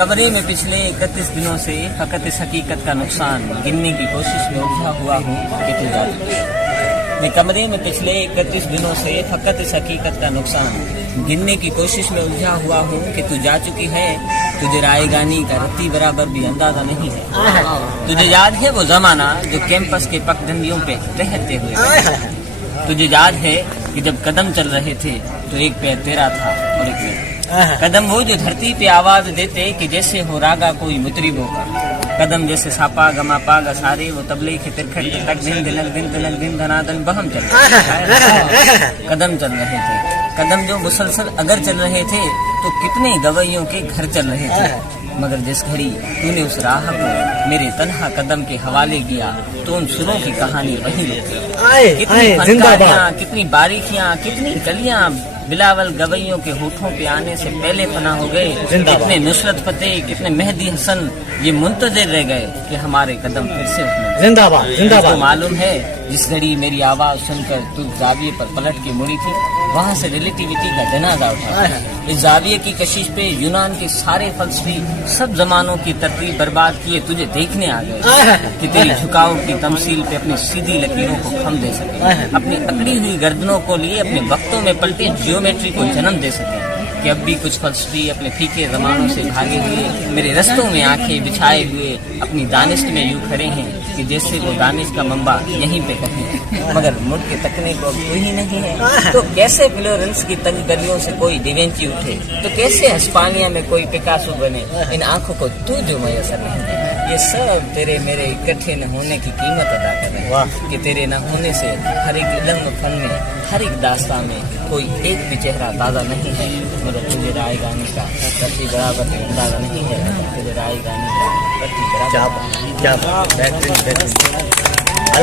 कमरे में पिछले 31 दिनों से फकत इस हकीकत का नुकसान गिनने की कोशिश में उलझा हुआ हूँ कि तू जा चुकी है। मैं कमरे में पिछले 31 दिनों से फकत इस हकीकत का नुकसान गिनने की कोशिश में उलझा हुआ हूँ कि तू जा चुकी है। तुझे रायगानी का रत्ती बराबर भी अंदाजा नहीं है। तुझे याद है वो जमाना जो कैंपस के पगडंडियों पे टहलते हुए। तुझे याद है कि जब कदम चल रहे थे तो एक पैर तेरा था और एक मेरा। कदम वो जो धरती पे आवाज देते कि जैसे हो रागा कोई मुतरिबों का। कदम जैसे सापा गमा पागा सारे वो तबले के तिरखट तक दिन दिनक दिन धनादन बहम चल रहे। कदम चल रहे थे, कदम जो मुसलसल अगर चल रहे थे तो कितने गवैयों के घर चल रहे थे। मगर जिस घड़ी तूने उस राह को मेरे तन्हा कदम के हवाले किया तो उन सुरों की कहानी वही रुकी। कितनी फनकारियां, कितनी बारीकियां, कितनी कलियां बिलावल गवैयों के होठों पे आने से पहले फना हो गए। कितने नुसरत फतेह, कितने मेहदी हसन ये मुंतजिर रह गए कि हमारे कदम फिर से उठने। जिंदाबाद जिंदाबाद। मालूम है जिस घड़ी मेरी आवाज सुनकर तू जाविये पर पलट के मुड़ी थी वहाँ से रिलेटिविटी का जनाजा उठा। इस जाविये की कशिश पे यूनान के सारे फलसफी सब जमानों की तरतीब बर्बाद किए तुझे देखने आ गए कि तेरी झुकाव की तमसील पे अपनी सीधी लकीरों को खम दे सके, अपनी अकड़ी हुई गर्दनों को लिए अपने वक्तों में पलटे जियोमेट्री को जन्म दे सके। कि अब भी कुछ फलसफी अपने फीके जमानों से भागे हुए मेरे रस्तों में आंखें बिछाए हुए अपनी दानिश में यूं खड़े हैं कि जैसे वो दानिश का मंबा यहीं पे कहीं, मगर मुड़ के तकने को अब कोई ही नहीं है। तो कैसे फ्लोरेंस की तंग गलियों से कोई डिवेंची उठे, तो कैसे हिस्पानिया में कोई पिकासो बने। इन आंखों को तू जो मैसर नहीं है, ये सब तेरे मेरे इकट्ठे न होने की कीमत अदा कर रहे हैं। कि तेरे न होने से हर एक इल्म फन में, हर एक दास्तां में कोई एक भी चेहरा ताज़ा नहीं है। मगर तुझे रायगानी का रत्ती बराबर अंदाजा नहीं है। तुझे रायगानी का रत्ती बराबर। क्या बेहतरीन।